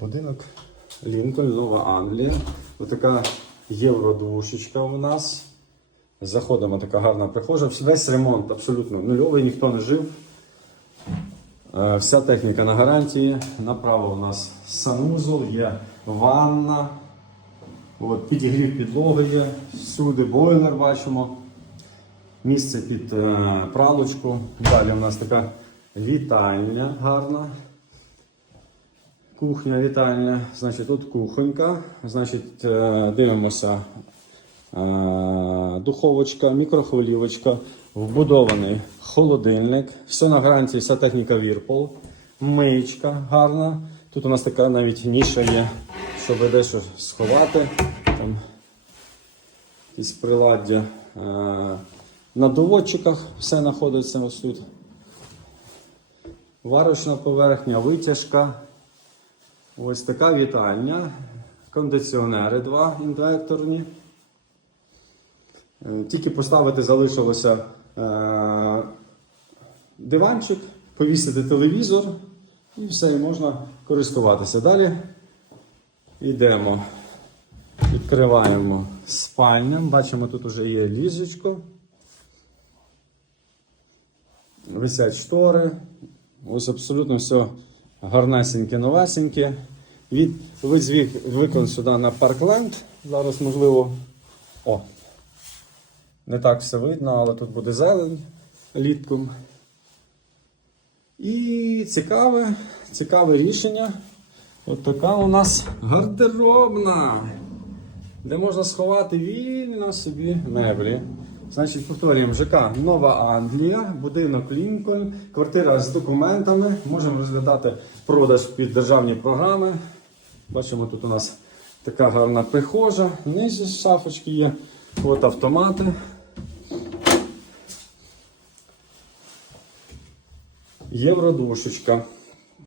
Будинок Лінкольн, Нова Англія. Отака євродушечка у нас. Заходимо, така гарна прихожа. Весь ремонт абсолютно нульовий, ніхто не жив. Е, Вся техніка на гарантії. Направо у нас санузол, є ванна. От, підігрів підлоги є. Всюди бойлер бачимо. Місце під е, пралочку. Далі у нас така вітальня гарна. Кухня, вітальня. Значить, тут кухонька. Значить, е, дивимося. Е, Духовочка, мікрохвилівочка, вбудований холодильник. Все на гарантії, вся техніка Whirlpool. Миєчка гарна. Тут у нас така навіть ніша є, щоб дещо сховати. Там якісь приладдя. Е, На доводчиках все знаходиться ось тут. Варочна поверхня, витяжка. Ось така вітальня. Кондиціонери два інвекторні. Е, Тільки поставити залишилося е, диванчик, повісити телевізор і все, і можна користуватися. Далі йдемо, відкриваємо спальню. Бачимо, тут вже є ліжечко. Висять штори. Ось абсолютно все гарнесеньке, новесеньке. Від з вік- сюди на Паркленд. Зараз, можливо, о, не так все видно, але тут буде зелень літком. І цікаве, цікаве рішення. От така у нас гардеробна, де можна сховати вільно собі меблі. Значить, повторюємо, ЖК Нова Англія, будинок Лінкольн, квартира з документами. Можемо розглядати продаж під державні програми. Бачимо, тут у нас така гарна прихожа, нижче шафочки є, от автомати. Євродушечка.